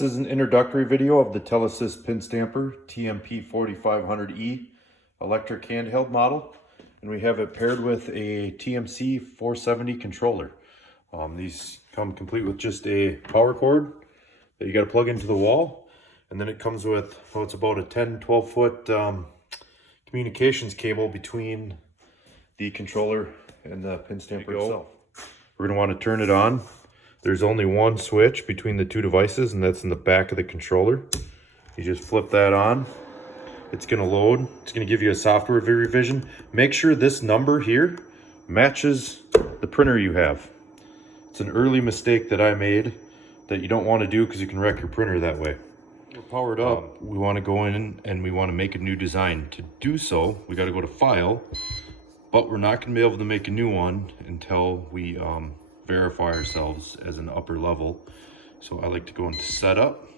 This is an introductory video of the Telesis pin stamper TMP4500E electric handheld model, and we have it paired with a TMC470 controller. These come complete with just a power cord that you got to plug into the wall, and then it comes with, well, it's about a 10-12 foot communications cable between the controller and the pin stamper itself. We're going to want to turn it on. There's only one switch between the two devices, and that's in the back of the controller. You just flip that on. It's going to load. It's going to give you a software revision. Make sure this number here matches the printer you have. It's an early mistake that I made that you don't want to do because you can wreck your printer that way. We're powered up. We want to go in and we want to make a new design. To do so, we got to go to File, but we're not going to be able to make a new one until we verify ourselves as an upper level. So I like to go into Setup,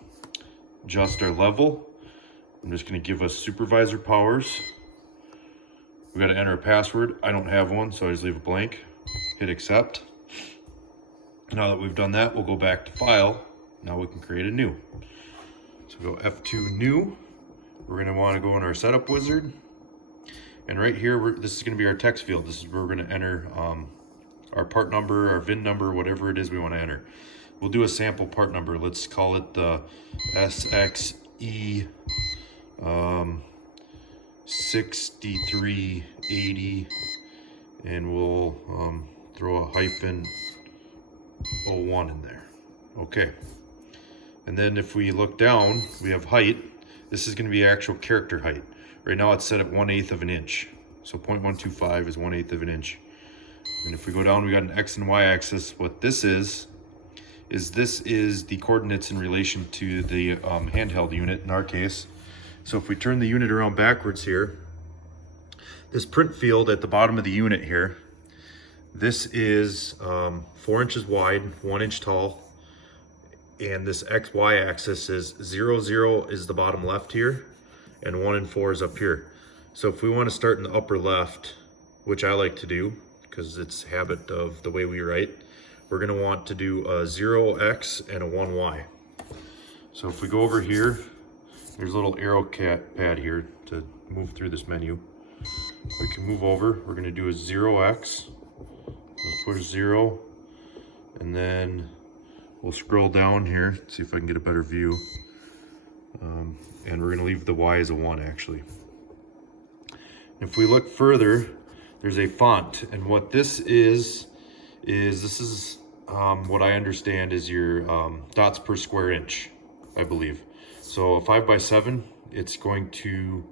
adjust our level. I'm just going to give us supervisor powers. We got to enter a password. I don't have one, so I just leave it blank. Hit accept. Now that we've done that, we'll go back to File. Now we can create a new. So go F2 new. We're going to want to go in our setup wizard. And right here, this is going to be our text field. This is where we're going to enter our part number, our VIN number, whatever it is we want to enter. We'll do a sample part number. Let's call it the SXE 6380, and we'll throw a hyphen 01 in there. Okay. And then if we look down, we have height. This is going to be actual character height. Right now it's set at 1/8 of an inch. So 0.125 is 1/8 of an inch. And if we go down, we got an X and Y axis. What this is this is the coordinates in relation to the handheld unit in our case. So if we turn the unit around backwards here, this print field at the bottom of the unit here, this is 4 inches wide, 1 inch tall, and this XY axis is 0, 0 is the bottom left here, and 1 and 4 is up here. So if we want to start in the upper left, which I like to do, because it's habit of the way we write, we're going to want to do a 0x and a 1y. So if we go over here, there's a little arrow pad here to move through this menu. We can move over. We're going to do a 0x. Let's push 0, and then we'll scroll down here, see if I can get a better view. And we're going to leave the y as a 1 actually. If we look further, there's a font, and what this is what I understand is your dots per square inch, I believe. So a 5x7, it's going to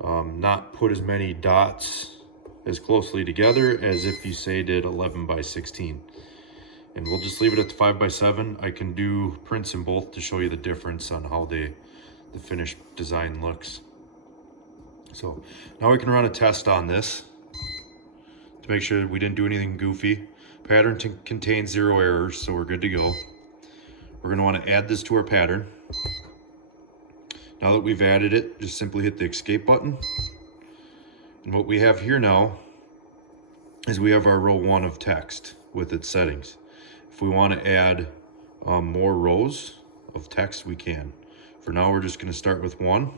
not put as many dots as closely together as if you say did 11x16. And we'll just leave it at the 5x7. I can do prints in both to show you the difference on how the finished design looks. So now we can run a test on this to make sure we didn't do anything goofy. Pattern contains 0 errors, so we're good to go. We're going to want to add this to our pattern. Now that we've added it, just simply hit the escape button. And what we have here now is we have our row 1 of text with its settings. If we want to add more rows of text, we can. For now, we're just going to start with 1.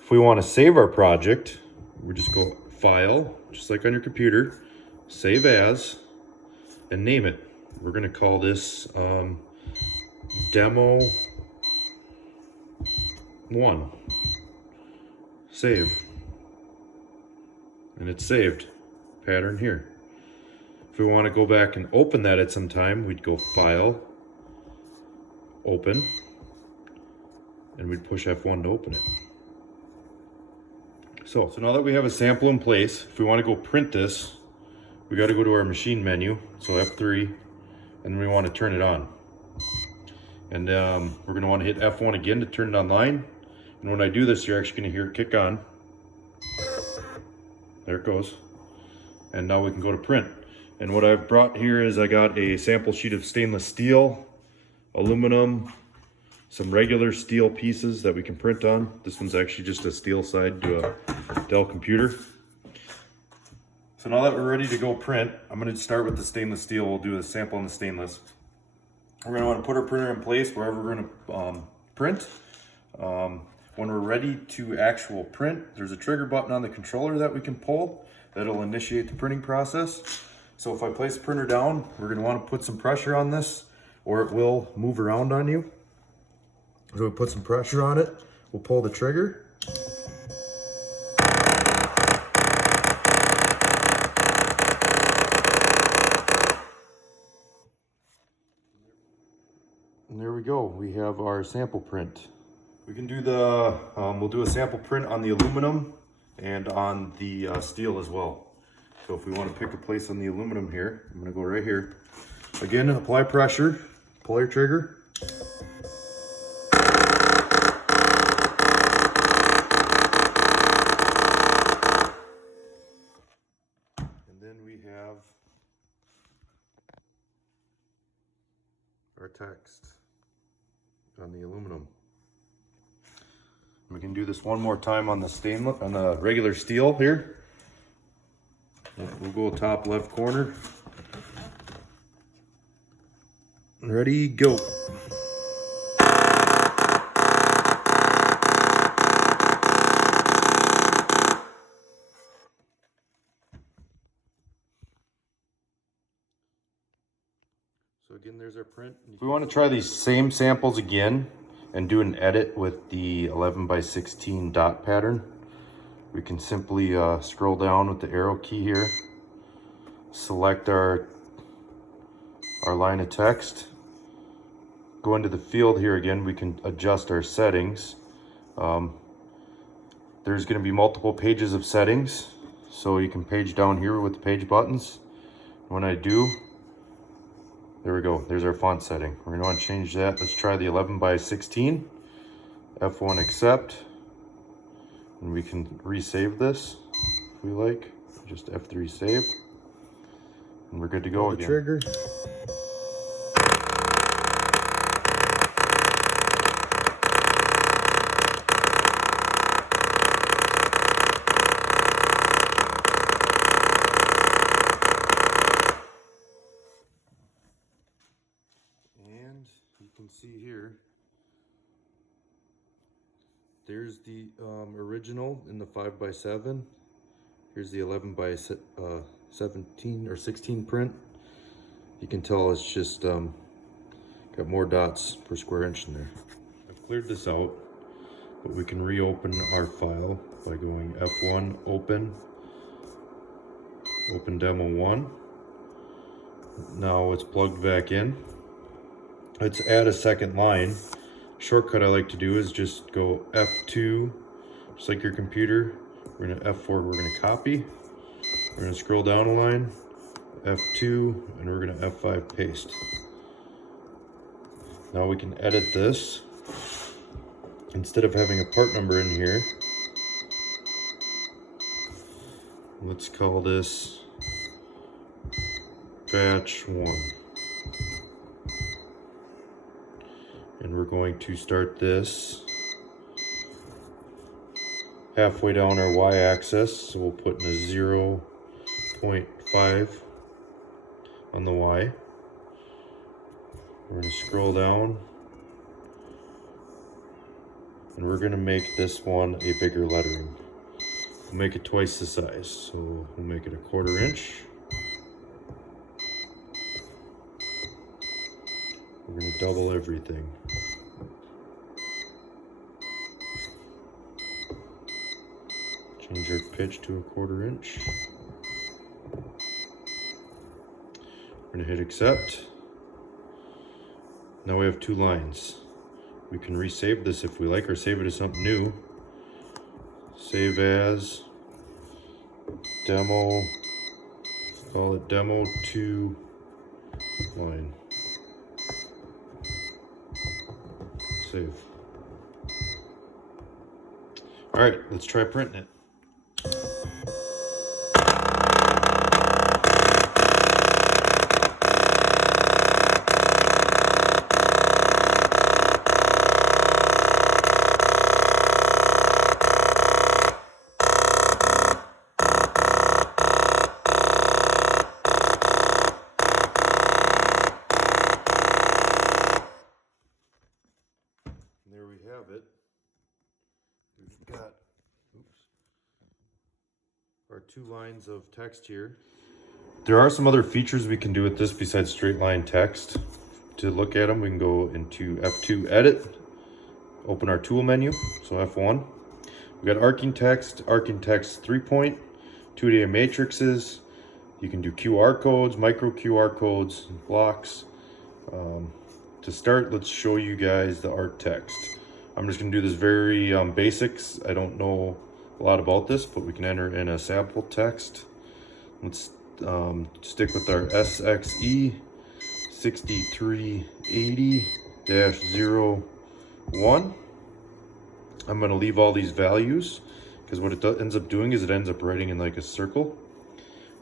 If we want to save our project, we just go File, just like on your computer, Save As, and name it. We're going to call this Demo 1. Save. And it's saved. Pattern here. If we want to go back and open that at some time, we'd go File, Open, and we'd push F1 to open it. So now that we have a sample in place, if we want to go print this, we got to go to our machine menu, so F3, and we want to turn it on. And we're going to want to hit F1 again to turn it online. And when I do this, you're actually going to hear it kick on. There it goes. And now we can go to print. And what I've brought here is I got a sample sheet of stainless steel, aluminum, some regular steel pieces that we can print on. This one's actually just a steel side to a Dell computer. So now that we're ready to go print, I'm going to start with the stainless steel. We'll do a sample on the stainless. We're going to want to put our printer in place wherever we're going to print. When we're ready to actual print, there's a trigger button on the controller that we can pull that'll initiate the printing process. So if I place the printer down, we're going to want to put some pressure on this or it will move around on you. So we put some pressure on it, we'll pull the trigger. And there we go, we have our sample print. We can do we'll do a sample print on the aluminum and on the steel as well. So if we want to pick a place on the aluminum here, I'm going to go right here. Again, apply pressure, pull your trigger. And then we have our text on the aluminum. We can do this one more time on the stainless, on the regular steel here. We'll go top left corner. Ready, go. So again, there's our print. If we want to try these same samples again and do an edit with the 11x16 dot pattern, we can simply scroll down with the arrow key here, select our line of text, go into the field here again, we can adjust our settings. There's going to be multiple pages of settings, so you can page down here with the page buttons. When I do, there we go, there's our font setting. We're going to want to change that. Let's try the 11x16, F1 accept, and we can resave this if we like, just F3 save, and we're good to go again. Trigger. You can see here, there's the original in the 5x7. Here's the 11x17 or 16 print. You can tell it's just got more dots per square inch in there. I've cleared this out, but we can reopen our file by going F1 open demo 1. Now it's plugged back in. Let's add a second line. Shortcut I like to do is just go F2, just like your computer. We're gonna F4, we're gonna copy. We're gonna scroll down a line, F2, and we're gonna F5 paste. Now we can edit this. Instead of having a part number in here, let's call this batch 1. And we're going to start this halfway down our y-axis, so we'll put in a 0.5 on the y. We're going to scroll down, and we're going to make this one a bigger lettering. We'll make it twice the size, so we'll make it a 1/4 inch. We're going to double everything. Change our pitch to a 1/4 inch. We're going to hit accept. Now we have 2 lines. We can resave this if we like, or save it as something new. Save as demo, call it demo 2 line. Save. All right, let's try printing it. there we have it. We've got our 2 lines of text here. There are some other features we can do with this besides straight line text. To look at them, we can go into F2 Edit, open our tool menu, so F1. We got arcing text 3-point, 2-day matrices. You can do QR codes, micro QR codes, blocks. To start, let's show you guys the arc text. I'm just going to do this very basics. I don't know a lot about this, but we can enter in a sample text. Let's stick with our SXE 6380-01. I'm going to leave all these values because what it ends up doing is it ends up writing in like a circle.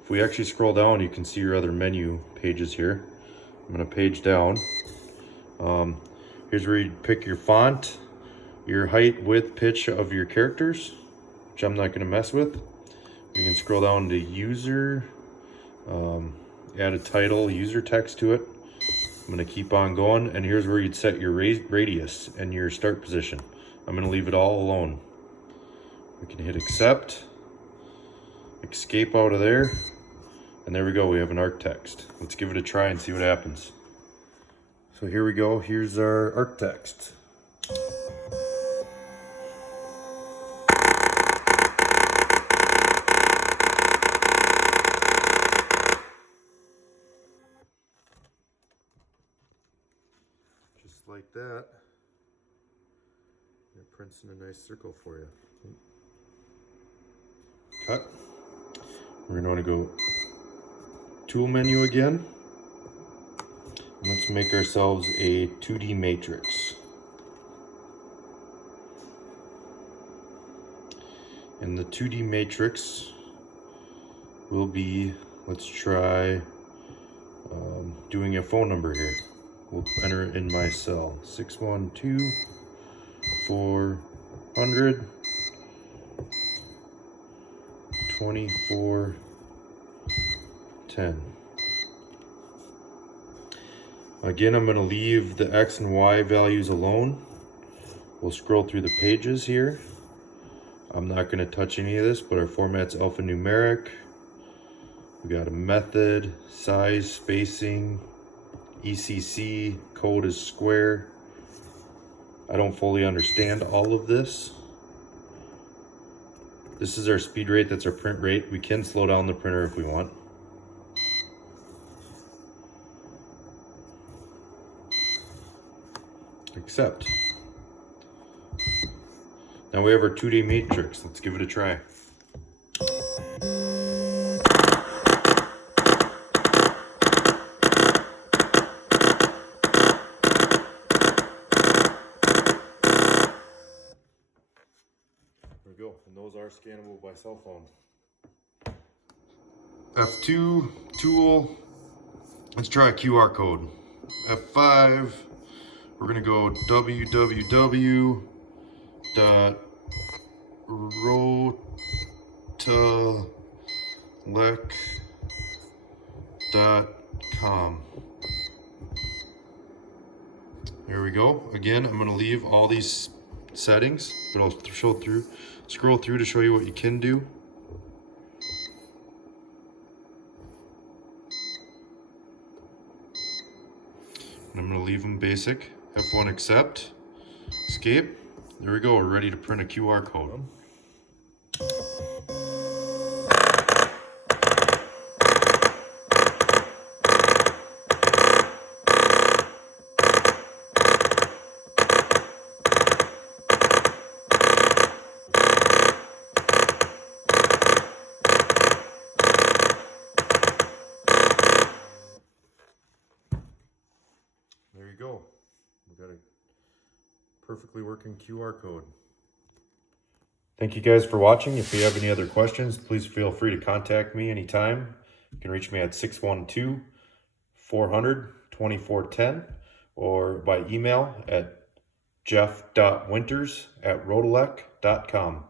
If we actually scroll down, you can see your other menu pages here. I'm going to page down. Here's where you pick your font, your height, width, pitch of your characters, which I'm not going to mess with. You can scroll down to user, add a title, user text to it. I'm going to keep on going, and here's where you'd set your radius and your start position. I'm going to leave it all alone. We can hit accept, escape out of there, and there we go. We have an arc text. Let's give it a try and see what happens. So here we go. Here's our arc text. Just like that. It prints in a nice circle for you. Cut. We're going to go tool menu again. Let's make ourselves a 2D matrix. And the 2D matrix will be, let's try doing a phone number here. We'll enter it in my cell, 612-400-2410. Again, I'm going to leave the X and Y values alone. We'll scroll through the pages here. I'm not going to touch any of this, but our format's alphanumeric. We got a method, size, spacing, ECC, code is square. I don't fully understand all of this. This is our speed rate, that's our print rate. We can slow down the printer if we want. Accept. Now we have our 2D matrix. Let's give it a try. There we go. And those are scannable by cell phone. F2, tool. Let's try a QR code. F5. We're going to go www.rotelec.com. There we go. Again, I'm going to leave all these settings, but I'll scroll through to show you what you can do. And I'm going to leave them basic. F1 accept, escape. There we go, we're ready to print a QR code. There you go. We got a perfectly working QR code. Thank you guys for watching. If you have any other questions, please feel free to contact me anytime. You can reach me at 612-400-2410 or by email at jeff.winters@rotelec.com.